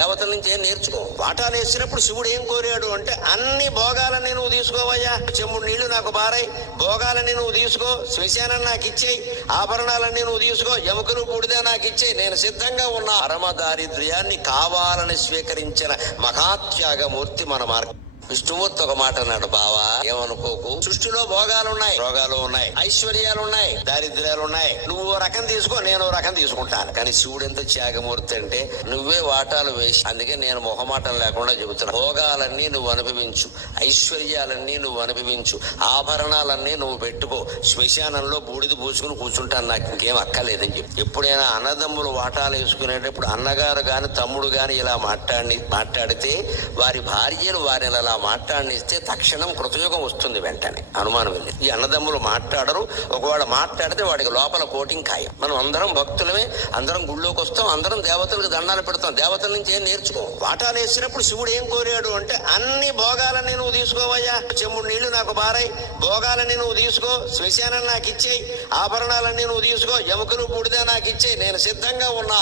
దేవతల నుంచి ఏం నేర్చుకో. వాటాలు వేసినప్పుడు శివుడు ఏం కోరాడు అంటే, అన్ని భోగాలని నువ్వు తీసుకోవయ్యా, చెంబుడు నీళ్లు నాకు బారాయి, భోగాలని నువ్వు తీసుకో, శ్మశానం నాకు ఇచ్చేయి, ఆభరణాలన్నీ నువ్వు తీసుకో, ఎముకలు బూడిద నాకు ఇచ్చేయి, నేను సిద్ధంగా ఉన్నా. పరమ దారిద్ర్యాన్ని కావాలని స్వీకరించిన మహాత్యాగమూర్తి మన మార్గం. విష్ణుమూర్తి ఒక మాట అన్నాడు, బావా ఏమనుకోకు, సృష్టిలో భోగాలున్నాయి, రోగాలు ఉన్నాయి, ఐశ్వర్యాలు ఉన్నాయి, దారిద్ర్యాలు ఉన్నాయి, నువ్వు ఓ రకం తీసుకో, నేను ఓ రకం తీసుకుంటాను. కానీ శివుడు ఎంత త్యాగమూర్తి అంటే, నువ్వే వాటాలు వేసి, అందుకే నేను మొహమాటం లేకుండా చెబుతున్నా, భోగాలన్నీ నువ్వు అనుభవించు, ఐశ్వర్యాలన్నీ నువ్వు అనుభవించు, ఆభరణాలన్నీ నువ్వు పెట్టుకో, శ్మశానంలో బూడిద పూసుకుని కూర్చుంటాను, నాకు ఇంకేం అక్కర్లేదని చెప్పి. ఎప్పుడైనా అన్నదమ్ములు వాటాలు వేసుకునేటప్పుడు అన్నగారు గాని తమ్ముడు గాని ఇలా మాట్లాడితే వారి భార్యలు వారిని అలా మాట్లాడిస్తే తక్షణం కృతయుగం వస్తుంది వెంటనే, అనుమానం వెళ్ళి. ఈ అన్నదమ్ములు మాట్లాడరు, ఒకవేళ మాట్లాడితే వాడికి లోపల కోటింగ్ ఖాయం. మనం అందరం భక్తులమే, అందరం గుళ్ళోకి వస్తాం, అందరం దేవతలకు దండాలు పెడతాం, దేవతల నుంచి ఏం నేర్చుకో. వాటాలు వేసినప్పుడు శివుడు ఏం కోరాడు అంటే, అన్ని భోగాలని నువ్వు తీసుకోవయ్యా, చెంబుడు నీళ్లు నాకు బారాయి, భోగాలని నువ్వు తీసుకో, శ్మశానం నాకు ఇచ్చేయి, ఆభరణాలన్నీ నువ్వు తీసుకో, ఎముకలు బూడిద నాకు ఇచ్చేయి, నేను సిద్ధంగా ఉన్నా.